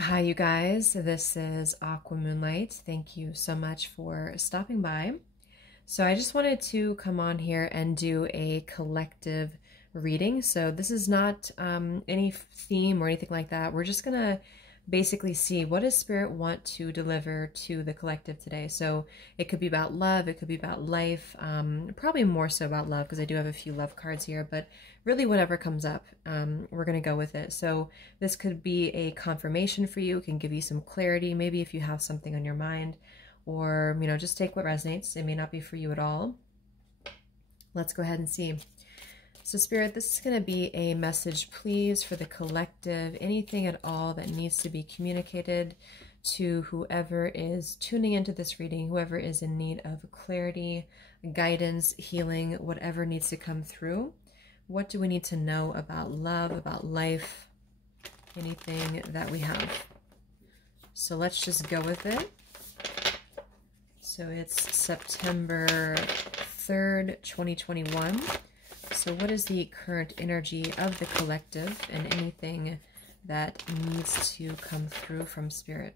Hi, you guys. This is Aqua Moonlight. Thank you so much for stopping by. So I just wanted to come on here and do a collective reading. So this is not any theme or anything like that. We're just gonna basically see what does Spirit want to deliver to the collective today. So it could be about love, it could be about life, probably more so about love because I do have a few love cards here, but really whatever comes up, we're gonna go with it. So this could be a confirmation for you. It can give you some clarity, maybe if you have something on your mind, or just take what resonates. It may not be for you at all. Let's go ahead and see. So Spirit, this is going to be a message, please, for the collective, anything at all that needs to be communicated to whoever is tuning into this reading, whoever is in need of clarity, guidance, healing, whatever needs to come through. What do we need to know about love, about life, anything that we have? So let's just go with it. So it's September 3rd, 2021. So what is the current energy of the collective and anything that needs to come through from Spirit?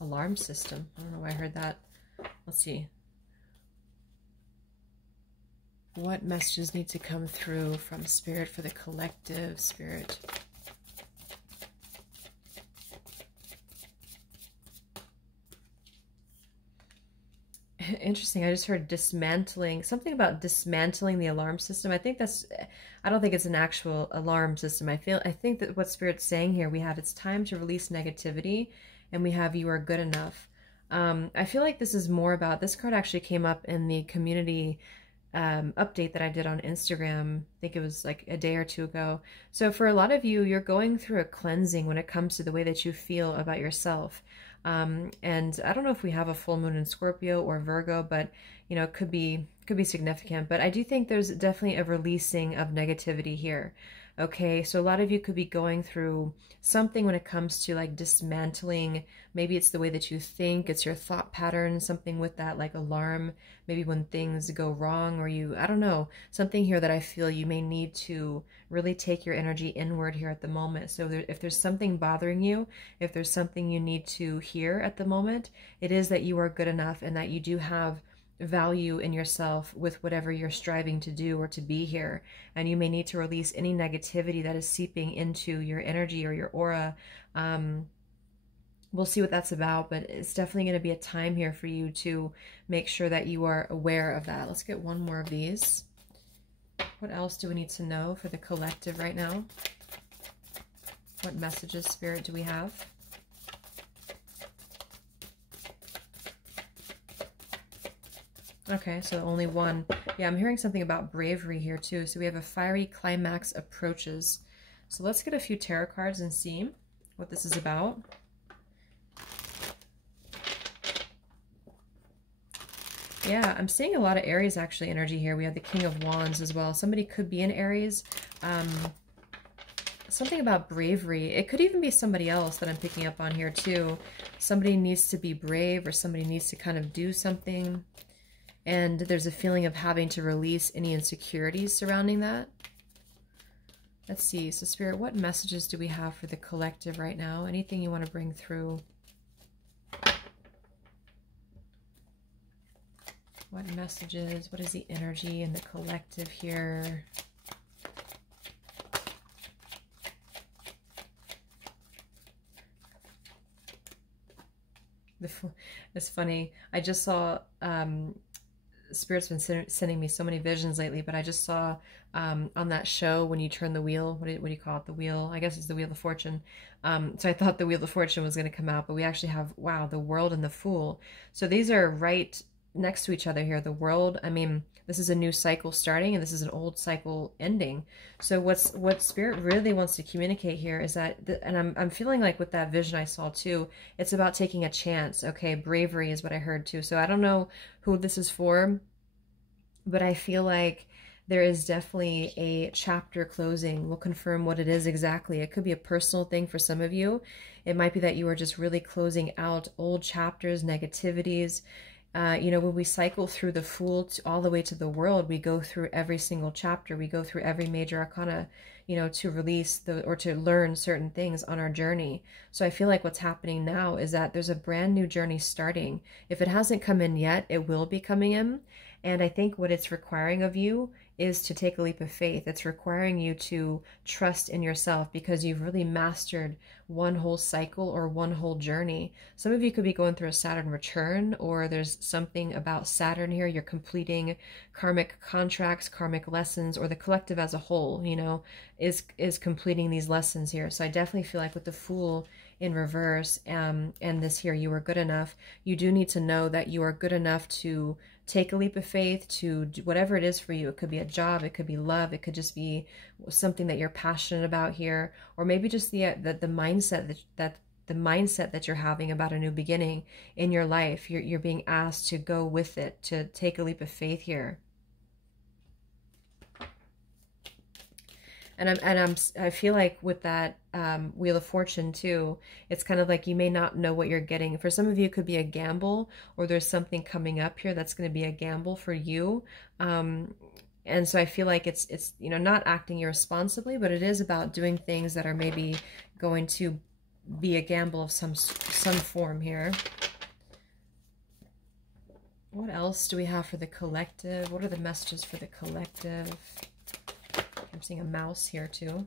Alarm system. I don't know why I heard that. Let's see. What messages need to come through from Spirit for the collective, Spirit? Interesting. I just heard dismantling, something about dismantling the alarm system. I don't think it's an actual alarm system. I think that what Spirit's saying here, we have it's time to release negativity, and we have you are good enough. I feel like this is more about, this card actually came up in the community update that I did on Instagram. I think it was like a day or two ago. So for a lot of you, you're going through a cleansing when it comes to the way that you feel about yourself. And I don't know if we have a full moon in Scorpio or Virgo, but it could be significant. But I do think there's definitely a releasing of negativity here. Okay, so a lot of you could be going through something when it comes to like dismantling. Maybe it's the way that you think, it's your thought pattern, something with that like alarm, maybe when things go wrong, or I don't know, something here that I feel you may need to really take your energy inward here at the moment. So if there's something bothering you, if there's something you need to hear at the moment, it is that you are good enough and that you do have value in yourself with whatever you're striving to do or to be here. And you may need to release any negativity that is seeping into your energy or your aura. We'll see what that's about, but it's definitely going to be a time here for you to make sure that you are aware of that. Let's get one more of these. What else do we need to know for the collective right now? What messages, Spirit, do we have? Okay, so only one. Yeah, I'm hearing something about bravery here too. So we have a fiery climax approaches. So let's get a few tarot cards and see what this is about. Yeah, I'm seeing a lot of Aries actually energy here. We have the King of Wands as well. Somebody could be in Aries. Something about bravery. It could even be somebody else that I'm picking up on here too. Somebody needs to be brave, or somebody needs to kind of do something. And there's a feeling of having to release any insecurities surrounding that. Let's see. So Spirit, what messages do we have for the collective right now? Anything you want to bring through? What messages? What is the energy in the collective here? It's funny. I just saw... Spirit's been sending me so many visions lately, but I just saw on that show when you turn the wheel, what do you call it? The wheel, I guess it's the Wheel of Fortune. So I thought the Wheel of Fortune was going to come out, but we actually have, wow, the World and the Fool. So these are right next to each other here. The World, I mean, this is a new cycle starting, and this is an old cycle ending. So what Spirit really wants to communicate here is that, and I'm feeling like with that vision I saw too, it's about taking a chance. Okay, bravery is what I heard too. So I don't know who this is for, but I feel like there is definitely a chapter closing. We'll confirm what it is exactly. It could be a personal thing for some of you. It might be that you are just really closing out old chapters, negativities. You know, when we cycle through the Fool all the way to the World, we go through every single chapter. We go through every major arcana, you know, to release or to learn certain things on our journey. So I feel like what's happening now is that there's a brand new journey starting. If it hasn't come in yet, it will be coming in. And I think what it's requiring of you is to take a leap of faith. It's requiring you to trust in yourself because you've really mastered one whole cycle or one whole journey. Some of you could be going through a Saturn return, or there's something about Saturn here. You're completing karmic contracts, karmic lessons, or the collective as a whole, you know, is completing these lessons here. So I definitely feel like with the Fool in reverse and this here, you are good enough. You do need to know that you are good enough to take a leap of faith, to do whatever it is for you. It could be a job, it could be love, it could just be something that you're passionate about here, or maybe just the mindset that you're having about a new beginning in your life. You're being asked to go with it, to take a leap of faith here. And I feel like with that Wheel of Fortune too, it's kind of like you may not know what you're getting. For some of you, it could be a gamble, or there's something coming up here that's going to be a gamble for you. And so I feel like it's you know, not acting irresponsibly, but it is about doing things that are maybe going to be a gamble of some form here. What else do we have for the collective? What are the messages for the collective? I'm seeing a mouse here too.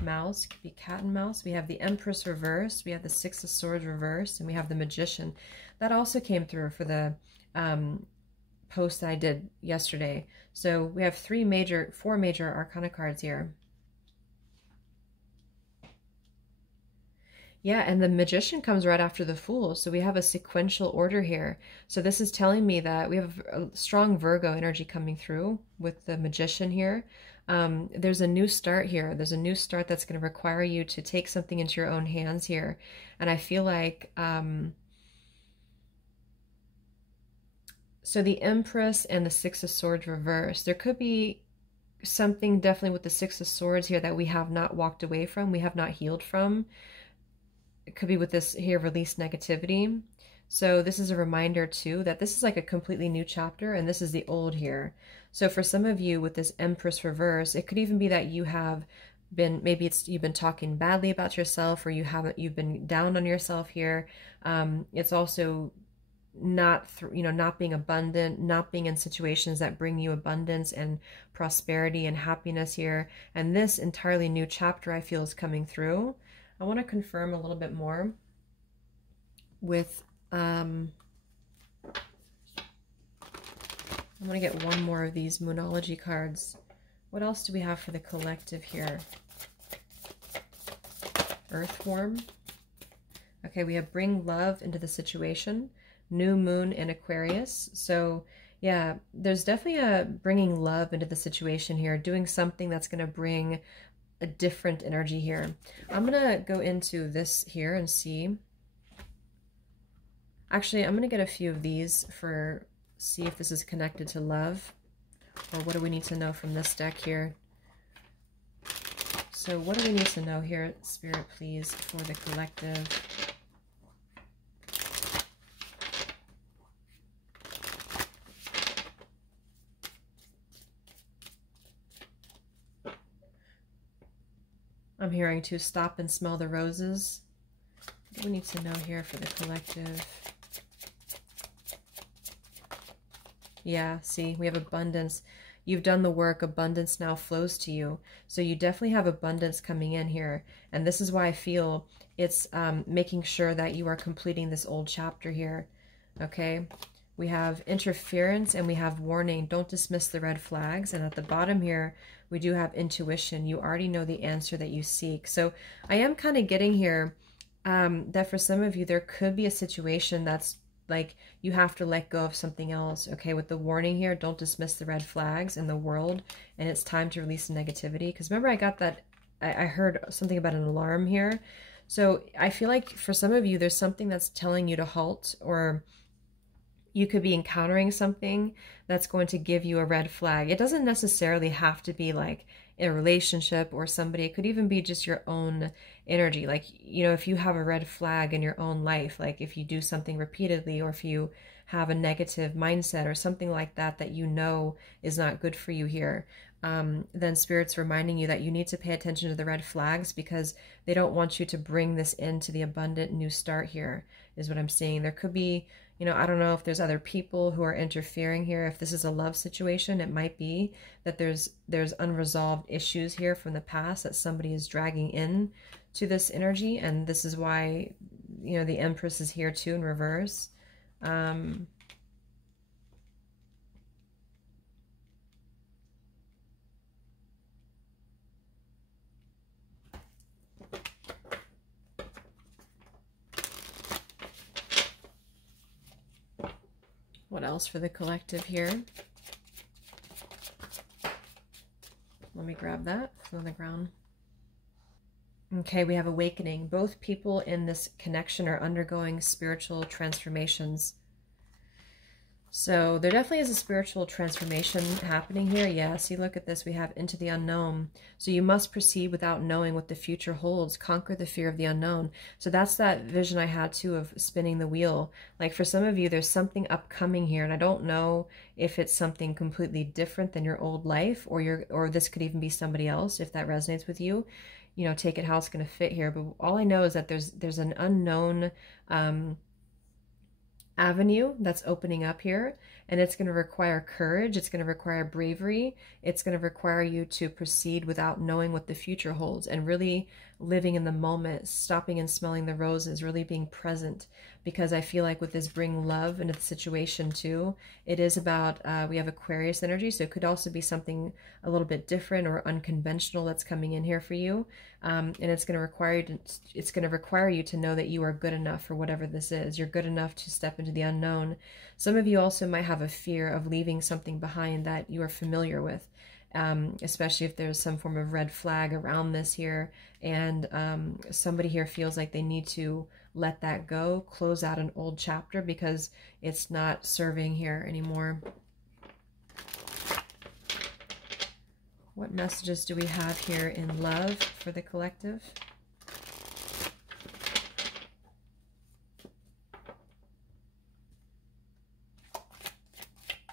Mouse, could be cat and mouse. We have the Empress reversed, we have the Six of Swords reversed, and we have the Magician. That also came through for the post that I did yesterday. So we have four major arcana cards here. Yeah, and the Magician comes right after the Fool. So we have a sequential order here. So this is telling me that we have a strong Virgo energy coming through with the Magician here. There's a new start here. There's a new start that's going to require you to take something into your own hands here. And I feel like, so the Empress and the Six of Swords reversed. There could be something definitely with the Six of Swords here that we have not walked away from, we have not healed from. It could be with this here, release negativity. So this is a reminder too that this is like a completely new chapter, and this is the old here. So for some of you with this Empress reverse, it could even be that you have been, maybe you've been talking badly about yourself, or you've been down on yourself here. It's also not being abundant, not being in situations that bring you abundance and prosperity and happiness here. And this entirely new chapter I feel is coming through. I want to confirm a little bit more with, I want to get one more of these Moonology cards. What else do we have for the collective here? Earthworm. Okay, we have bring love into the situation. New moon in Aquarius. So yeah, there's definitely a bringing love into the situation here, doing something that's going to bring a different energy here. I'm gonna go into this here and see. Actually, I'm gonna get a few of these see if this is connected to love, or what do we need to know from this deck here. So what do we need to know here, Spirit, please, for the collective? I'm hearing to stop and smell the roses. What do we need to know here for the collective? Yeah, see, we have abundance. You've done the work. Abundance now flows to you. So you definitely have abundance coming in here. And this is why I feel it's making sure that you are completing this old chapter here. Okay? We have interference and we have warning. Don't dismiss the red flags. And at the bottom here, we do have intuition. You already know the answer that you seek. So I am kind of getting here that for some of you, there could be a situation that's like you have to let go of something else. Okay, with the warning here, don't dismiss the red flags in the world. And it's time to release the negativity. Because remember, I got that, I heard something about an alarm here. So I feel like for some of you, there's something that's telling you to halt, or you could be encountering something that's going to give you a red flag. It doesn't necessarily have to be like in a relationship or somebody. It could even be just your own energy. Like, you know, if you have a red flag in your own life, like if you do something repeatedly, or if you have a negative mindset or something like that that you know is not good for you here, then Spirit's reminding you that you need to pay attention to the red flags, because they don't want you to bring this into the abundant new start here, is what I'm seeing. There could be, you know, I don't know if there's other people who are interfering here. If this is a love situation, it might be that there's unresolved issues here from the past that somebody is dragging in to this energy, and this is why, you know, the Empress is here too in reverse. What else for the collective here? Let me grab that from the ground. Okay, we have awakening. Both people in this connection are undergoing spiritual transformations. So there definitely is a spiritual transformation happening here. Yeah, see, look at this. We have into the unknown. So you must proceed without knowing what the future holds. Conquer the fear of the unknown. So that's that vision I had too of spinning the wheel. Like for some of you, there's something upcoming here. And I don't know if it's something completely different than your old life, or this could even be somebody else if that resonates with you. You know, take it how it's going to fit here. But all I know is that there's an unknown avenue that's opening up here, and it's going to require courage. It's going to require bravery. It's going to require you to proceed without knowing what the future holds, and really living in the moment, stopping and smelling the roses, really being present. Because I feel like with this bring love into the situation too, it is about, we have Aquarius energy, so it could also be something a little bit different or unconventional that's coming in here for you. And it's going to require you to know that you are good enough for whatever this is. You're good enough to step into the unknown. Some of you also might have a fear of leaving something behind that you are familiar with, especially if there's some form of red flag around this here, and somebody here feels like they need to let that go, close out an old chapter because it's not serving here anymore. What messages do we have here in love for the collective?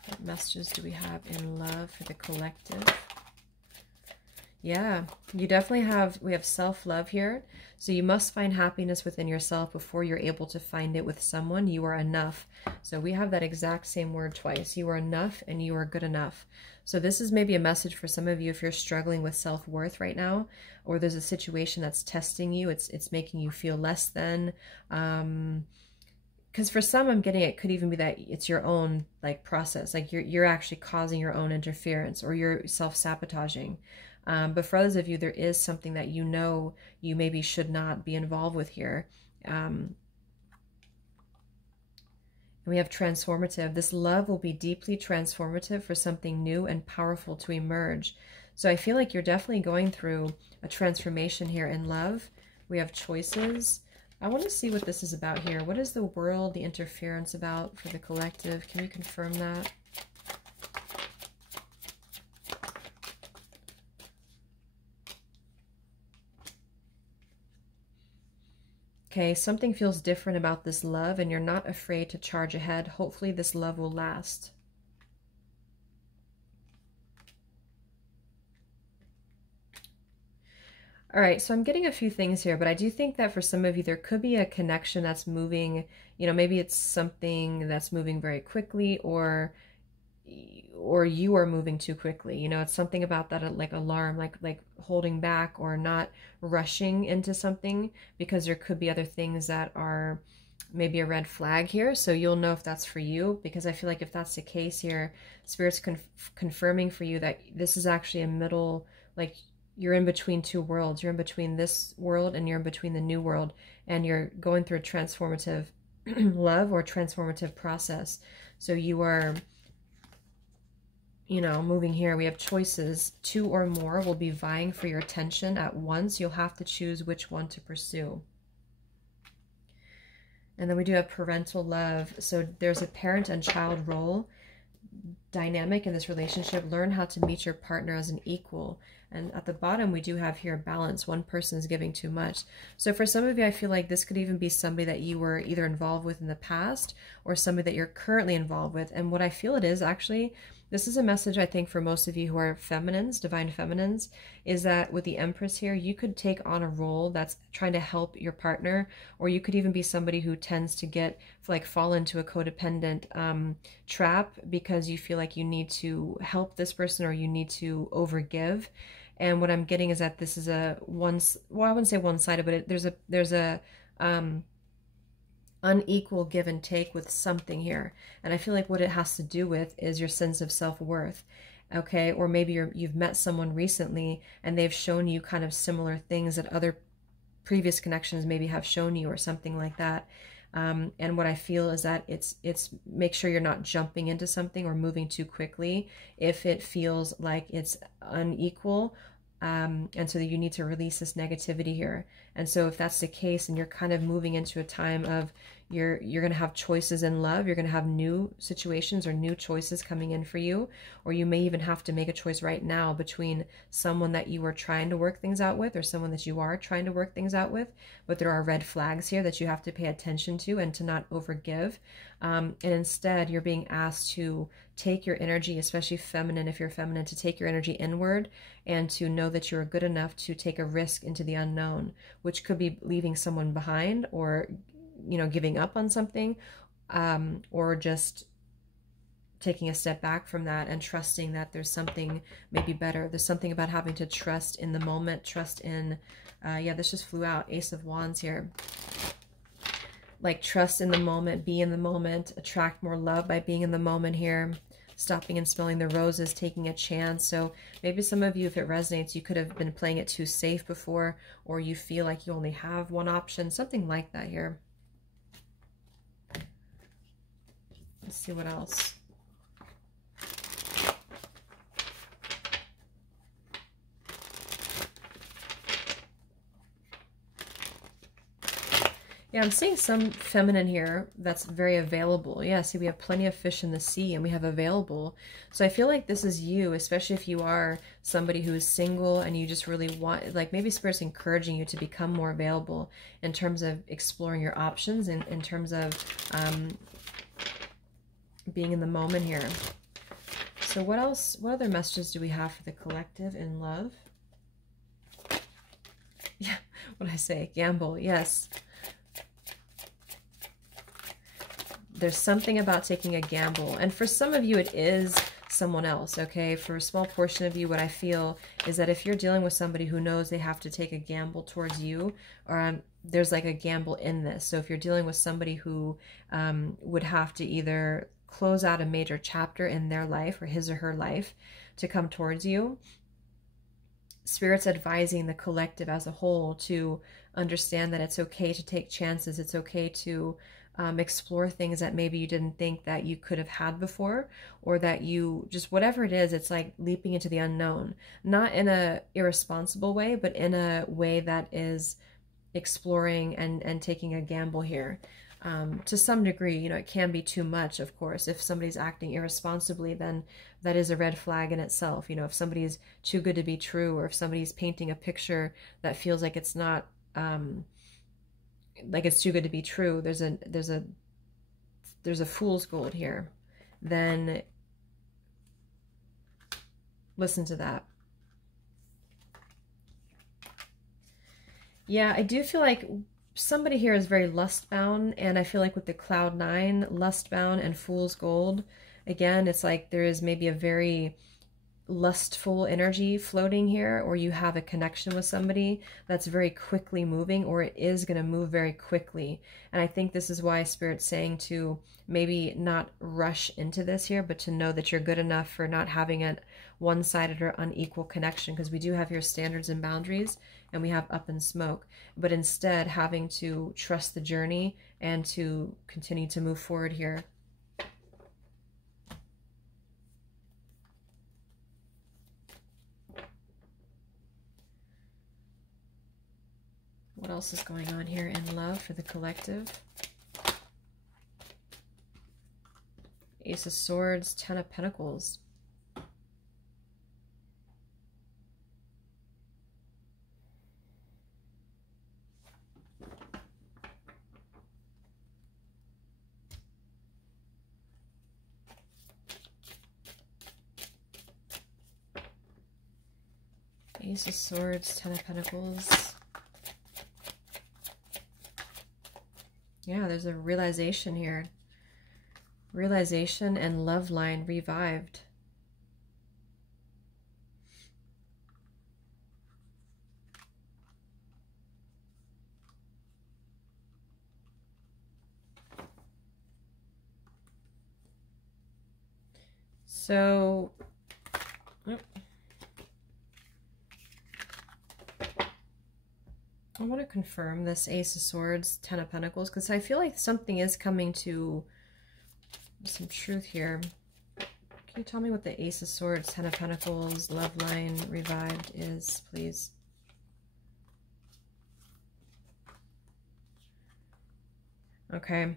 What messages do we have in love for the collective? Yeah, you definitely have, we have self-love here. So you must find happiness within yourself before you're able to find it with someone. You are enough. So we have that exact same word twice. You are enough and you are good enough. So this is maybe a message for some of you if you're struggling with self-worth right now, or there's a situation that's testing you. It's making you feel less than, because for some, I'm getting it could even be that it's your own like process, like you're actually causing your own interference, or you're self-sabotaging. But for others of you, there is something that you know you maybe should not be involved with here. And we have transformative. This love will be deeply transformative for something new and powerful to emerge. So I feel like you're definitely going through a transformation here in love. We have choices. I want to see what this is about here. What is the world, the interference about for the collective? Can we confirm that? Okay, something feels different about this love, and you're not afraid to charge ahead. Hopefully this love will last. All right, so I'm getting a few things here, but I do think that for some of you, there could be a connection that's moving, you know, maybe it's something that's moving very quickly, or you are moving too quickly. You know, it's something about that, like alarm, like holding back or not rushing into something, because there could be other things that are maybe a red flag here. So you'll know if that's for you, because I feel like if that's the case here, Spirit's confirming for you that this is actually a middle, like you're in between two worlds. You're in between this world and you're in between the new world, and you're going through a transformative love or transformative process. So you are, you know, moving here. We have choices. Two or more will be vying for your attention at once. You'll have to choose which one to pursue. And then we do have parental love. So there's a parent and child role. dynamic in this relationship, learn how to meet your partner as an equal. And at the bottom, we do have here balance. One person is giving too much. So for some of you, I feel like this could even be somebody that you were either involved with in the past or somebody that you're currently involved with. And what I feel it is actually, this is a message I think for most of you who are feminines, divine feminines, is that with the Empress here, you could take on a role that's trying to help your partner, or you could even be somebody who tends to get, like, fall into a codependent trap because you feel like you need to help this person or you need to overgive. And what I'm getting is that this is a well, I wouldn't say one-sided, but there's a unequal give and take with something here. And I feel like what it has to do with is your sense of self-worth. Okay, or maybe you've met someone recently and they've shown you kind of similar things that other previous connections maybe have shown you, or something like that. And what I feel is that it's make sure you're not jumping into something or moving too quickly if it feels like it's unequal. And so you need to release this negativity here. And so if that's the case and you're kind of moving into a time of you're going to have choices in love, you're going to have new situations or new choices coming in for you, or you may even have to make a choice right now between someone that you were trying to work things out with or someone that you are trying to work things out with, but there are red flags here that you have to pay attention to and to not overgive. And instead you're being asked to take your energy, especially feminine, if you're feminine, to take your energy inward and to know that you're good enough to take a risk into the unknown, which could be leaving someone behind, or, you know, giving up on something, or just taking a step back from that and trusting that there's something maybe better. There's something about having to trust in the moment, trust in, yeah, this just flew out, Ace of Wands here. Like, trust in the moment, be in the moment, attract more love by being in the moment here, stopping and smelling the roses, taking a chance. So maybe some of you, if it resonates, you could have been playing it too safe before, or you feel like you only have one option, something like that here. Let's see what else. Yeah, I'm seeing some feminine here that's very available. Yeah, see, we have plenty of fish in the sea and we have available. So I feel like this is you, especially if you are somebody who is single and you just really want, like, maybe Spirit's encouraging you to become more available in terms of exploring your options, in terms of being in the moment here. So what else, what other messages do we have for the collective in love? Yeah, what I say, gamble, yes. There's something about taking a gamble. And for some of you, it is someone else, okay? For a small portion of you, what I feel is that if you're dealing with somebody who knows they have to take a gamble towards you, or there's like a gamble in this. So if you're dealing with somebody who would have to either close out a major chapter in their life or his or her life to come towards you, Spirit's advising the collective as a whole to understand that it's okay to take chances. It's okay to explore things that maybe you didn't think that you could have had before, or that you just, whatever it is, it's like leaping into the unknown, not in a irresponsible way, but in a way that is exploring and taking a gamble here. To some degree, you know, it can be too much, of course. If somebody's acting irresponsibly, then that is a red flag in itself. You know, if somebody's too good to be true, or if somebody's painting a picture that feels like it's not, like it's too good to be true, there's a fool's gold here, then listen to that. Yeah, I do feel like somebody here is very lust-bound, and I feel like with the Cloud 9, lust-bound and fool's gold, again, it's like there is maybe a very lustful energy floating here, or you have a connection with somebody that's very quickly moving, or it is going to move very quickly. And I think this is why Spirit's saying to maybe not rush into this here, but to know that you're good enough for not having a one-sided or unequal connection, because we do have here standards and boundaries, and we have up and smoke, but instead having to trust the journey and to continue to move forward here. What else is going on here in love for the collective? Ace of Swords, Ten of Pentacles. Ace of Swords, Ten of Pentacles. Yeah, there's a realization here. Realization and love line revived. So, oh, I want to confirm this Ace of Swords, Ten of Pentacles, because I feel like something is coming to some truth here. Can you tell me what the Ace of Swords, Ten of Pentacles, love line revived is, please? Okay.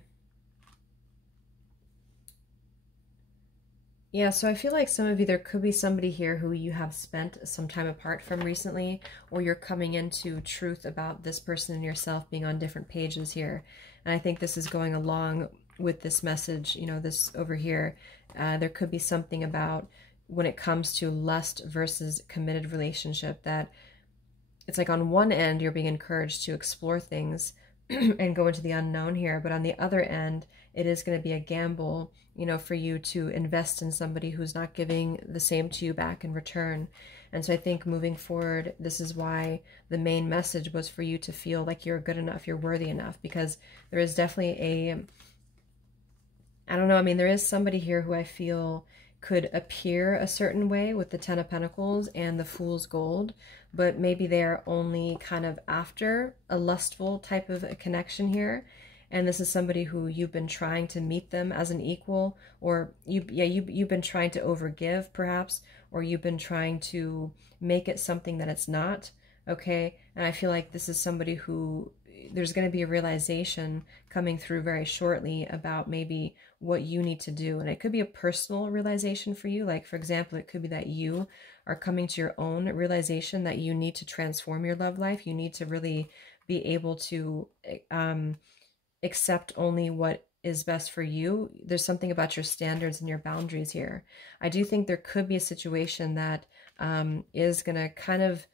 Yeah, so I feel like some of you, there could be somebody here who you have spent some time apart from recently, or you're coming into truth about this person and yourself being on different pages here. And I think this is going along with this message, you know, this over here. There could be something about when it comes to lust versus committed relationship that it's like on one end, you're being encouraged to explore things and go into the unknown here. But on the other end, it is going to be a gamble, you know, for you to invest in somebody who's not giving the same to you back in return. And so I think moving forward, this is why the main message was for you to feel like you're good enough, you're worthy enough, because there is definitely a, I don't know, I mean, there is somebody here who I feel could appear a certain way with the Ten of Pentacles and the Fool's Gold, but maybe they're only kind of after a lustful type of a connection here. And this is somebody who you've been trying to meet them as an equal, or you've been trying to overgive perhaps, or you've been trying to make it something that it's not, okay? And I feel like this is somebody who there's going to be a realization coming through very shortly about maybe what you need to do. And it could be a personal realization for you. Like, for example, it could be that you are coming to your own realization that you need to transform your love life. You need to really be able to accept only what is best for you. There's something about your standards and your boundaries here. I do think there could be a situation that is going to kind of,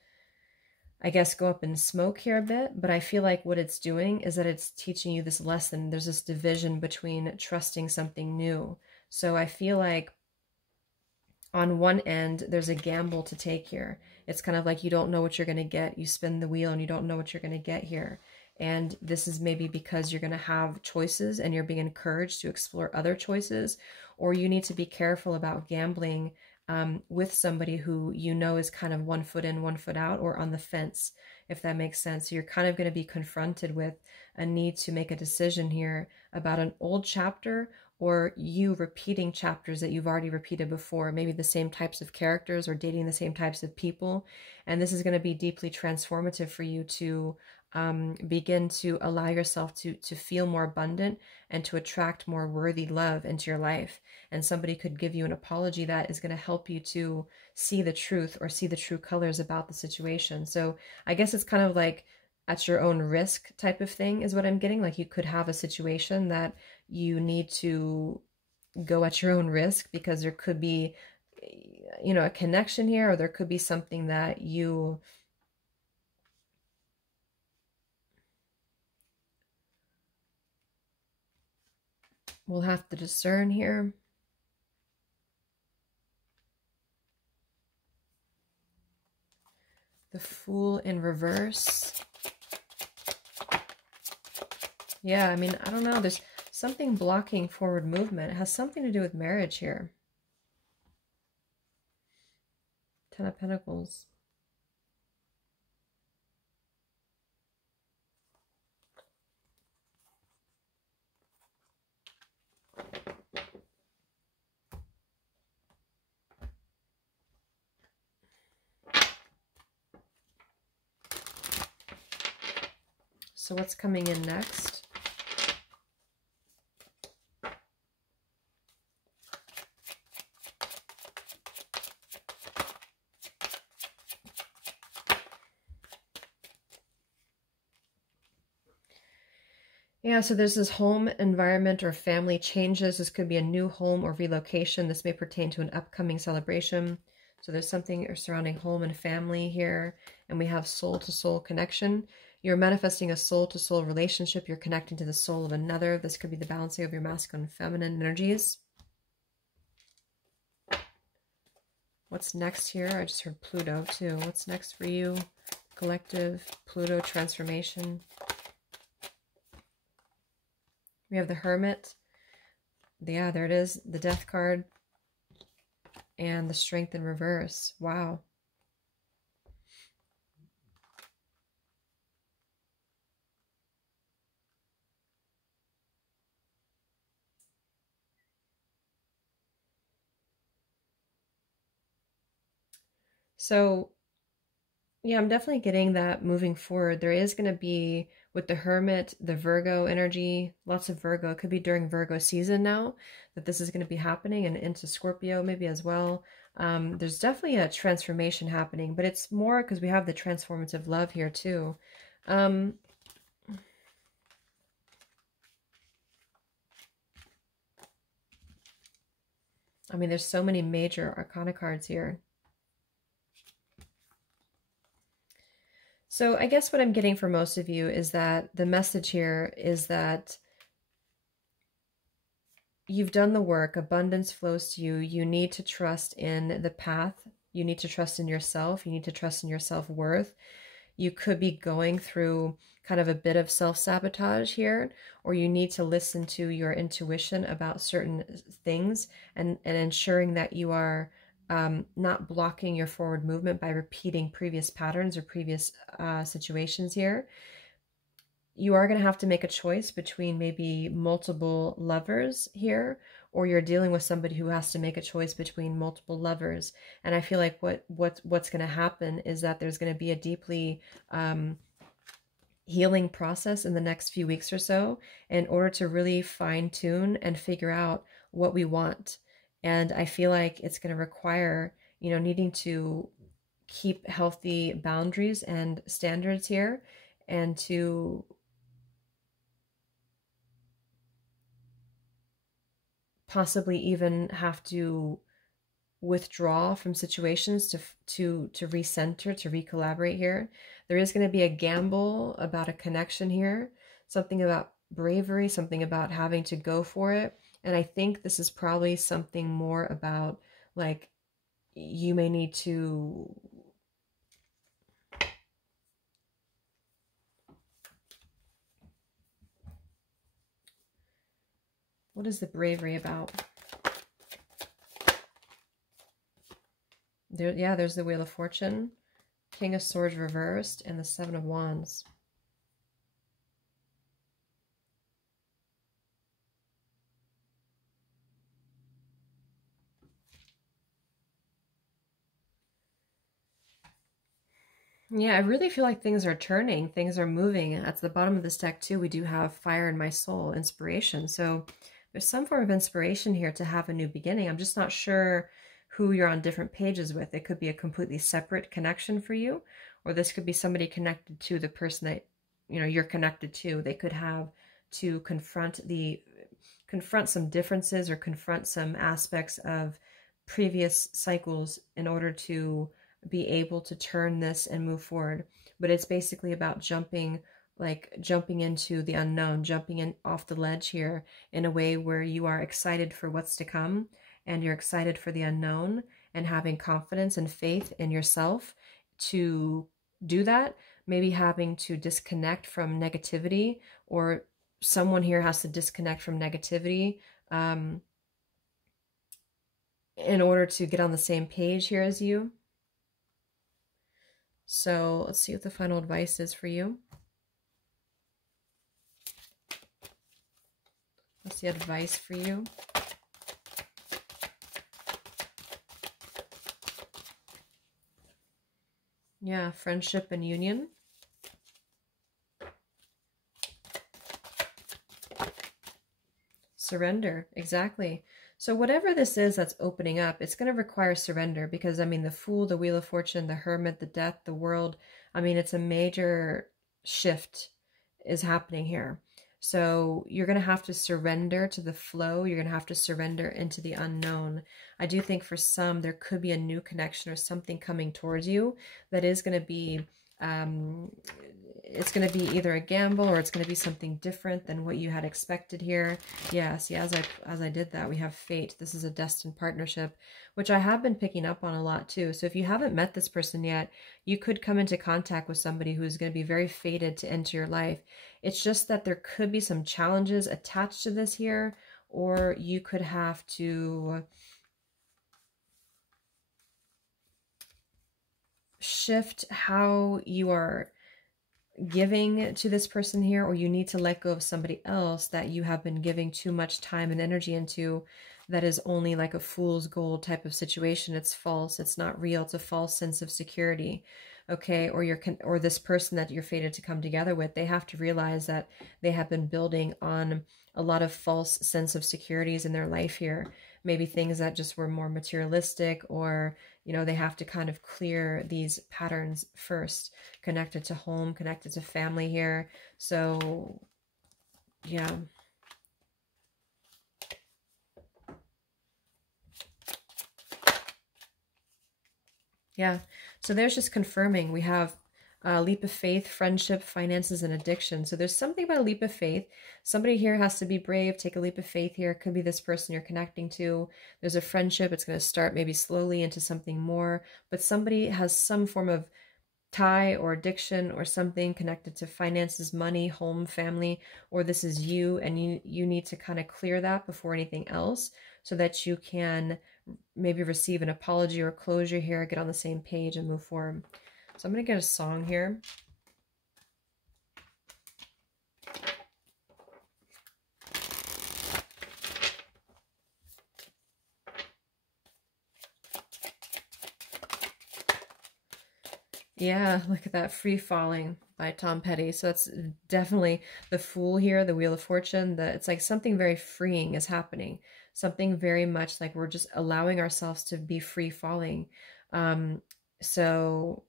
I guess, go up in smoke here a bit, but I feel like what it's doing is that it's teaching you this lesson. There's this division between trusting something new. So I feel like on one end, there's a gamble to take here. It's kind of like you don't know what you're going to get. You spin the wheel and you don't know what you're going to get here. And this is maybe because you're going to have choices and you're being encouraged to explore other choices, or you need to be careful about gambling with somebody who you know is kind of 1 foot in, 1 foot out, or on the fence, if that makes sense. So you're kind of going to be confronted with a need to make a decision here about an old chapter, or you repeating chapters that you've already repeated before, maybe the same types of characters or dating the same types of people. And this is going to be deeply transformative for you to begin to allow yourself to feel more abundant and to attract more worthy love into your life. And somebody could give you an apology that is going to help you to see the truth or see the true colors about the situation. So I guess it's kind of like at your own risk type of thing is what I'm getting. Like you could have a situation that you need to go at your own risk because there could be, you know, a connection here, or there could be something that you will have to discern here. The Fool in reverse. Yeah, I mean, I don't know. There's something blocking forward movement. It has something to do with marriage here. Ten of Pentacles. So what's coming in next? Yeah, so there's this home environment or family changes. This could be a new home or relocation. This may pertain to an upcoming celebration. So there's something surrounding home and family here. And we have soul to soul connection. You're manifesting a soul to soul relationship. You're connecting to the soul of another. This could be the balancing of your masculine and feminine energies. What's next here? I just heard Pluto too. What's next for you? Collective, Pluto transformation. We have the Hermit. Yeah, there it is. The Death card. And the Strength in reverse. Wow. So, yeah, I'm definitely getting that moving forward. There is going to be, with the Hermit, the Virgo energy, lots of Virgo. It could be during Virgo season now that this is going to be happening, and into Scorpio maybe as well. There's definitely a transformation happening, but it's more because we have the transformative love here too. I mean, there's so many major arcana cards here. So I guess what I'm getting for most of you is that the message here is that you've done the work, abundance flows to you. You need to trust in the path. You need to trust in yourself. You need to trust in your self-worth. You could be going through kind of a bit of self-sabotage here, or you need to listen to your intuition about certain things and ensuring that you are not blocking your forward movement by repeating previous patterns or previous situations here. You are going to have to make a choice between maybe multiple lovers here, or you're dealing with somebody who has to make a choice between multiple lovers. And I feel like what's going to happen is that there's going to be a deeply healing process in the next few weeks or so in order to really fine tune and figure out what we want. And I feel like it's going to require, needing to keep healthy boundaries and standards here, and to possibly even have to withdraw from situations to recenter, to recollaborate here. There is going to be a gamble about a connection here, something about bravery, something about having to go for it. And I think this is probably something more about, like, you may need to what is the bravery about? There's the Wheel of Fortune, King of Swords reversed, and the Seven of Wands. Yeah, I really feel like things are turning, things are moving. At the bottom of this deck too, we do have Fire in My Soul, inspiration. So there's some form of inspiration here to have a new beginning. I'm just not sure who you're on different pages with. It could be a completely separate connection for you, or this could be somebody connected to the person that you're connected to. They could have to confront some differences or confront some aspects of previous cycles in order to be able to turn this and move forward. But it's basically about jumping into the unknown, jumping in off the ledge here in a way where you are excited for what's to come, and you're excited for the unknown, and having confidence and faith in yourself to do that. Maybe having to disconnect from negativity, or someone here has to disconnect from negativity in order to get on the same page here as you. So let's see what the final advice is for you. What's the advice for you? Yeah, friendship and union. Surrender, exactly. So whatever this is that's opening up, it's going to require surrender, because, I mean, the Fool, the Wheel of Fortune, the Hermit, the Death, the World, I mean, it's a major shift is happening here. So you're going to have to surrender to the flow. You're going to have to surrender into the unknown. I do think for some, there could be a new connection or something coming towards you that is going to be, it's going to be either a gamble or it's going to be something different than what you had expected here. Yeah, see, as I did that, we have fate. This is a destined partnership, which I have been picking up on a lot too. So if you haven't met this person yet, you could come into contact with somebody who's going to be very fated to enter your life. It's just that there could be some challenges attached to this here, or you could have to shift how you are giving to this person here, or you need to let go of somebody else that you have been giving too much time and energy into, that is only like a fool's gold type of situation. It's false, it's not real, it's a false sense of security. Okay, or this person that you're fated to come together with, they have to realize that they have been building on a lot of false sense of securities in their life here. Maybe things that just were more materialistic, or they have to kind of clear these patterns first, connected to home, connected to family here. So yeah. Yeah, so there's just confirming. We have leap of faith, friendship, finances, and addiction. So there's something about a leap of faith. Somebody here has to be brave, take a leap of faith here. It could be this person you're connecting to. There's a friendship. It's going to start maybe slowly into something more, but somebody has some form of tie or addiction or something connected to finances, money, home, family, or this is you, and you need to kind of clear that before anything else so that you can maybe receive an apology or closure here, get on the same page and move forward. So I'm going to get a song here. Yeah, look at that, Free Falling by Tom Petty. So it's definitely the Fool here, the Wheel of Fortune. It's like something very freeing is happening. Something very much like we're just allowing ourselves to be free falling. So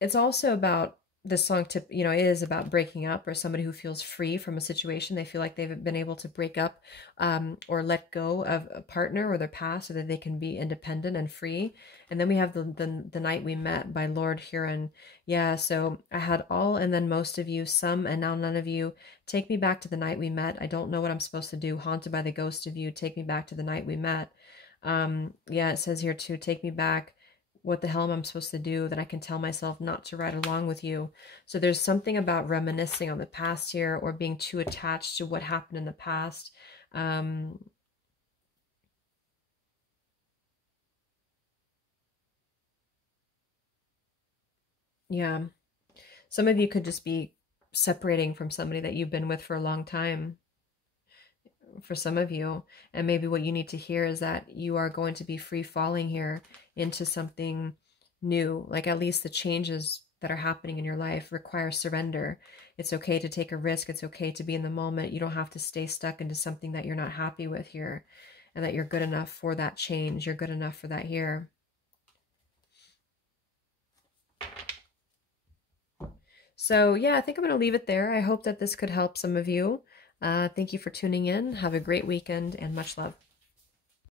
it's also about this song it is about breaking up, or somebody who feels free from a situation. They feel like they've been able to break up or let go of a partner or their past so that they can be independent and free. And then we have the Night We Met by Lord Huron. Yeah, so I had all and then most of you, some and now none of you. Take me back to the night we met. I don't know what I'm supposed to do. Haunted by the ghost of you. Take me back to the night we met. Yeah, it says here too, take me back. What the hell am I supposed to do that I can tell myself not to ride along with you? So there's something about reminiscing on the past here, or being too attached to what happened in the past. Yeah. Some of you could just be separating from somebody that you've been with for a long time. For some of you, and maybe what you need to hear is that you are going to be free falling here into something new. Like, at least the changes that are happening in your life require surrender. It's okay to take a risk. It's okay to be in the moment. You don't have to stay stuck into something that you're not happy with here, and that you're good enough for that change. You're good enough for that here. So yeah, I think I'm going to leave it there. I hope that this could help some of you. Thank you for tuning in. Have a great weekend and much love.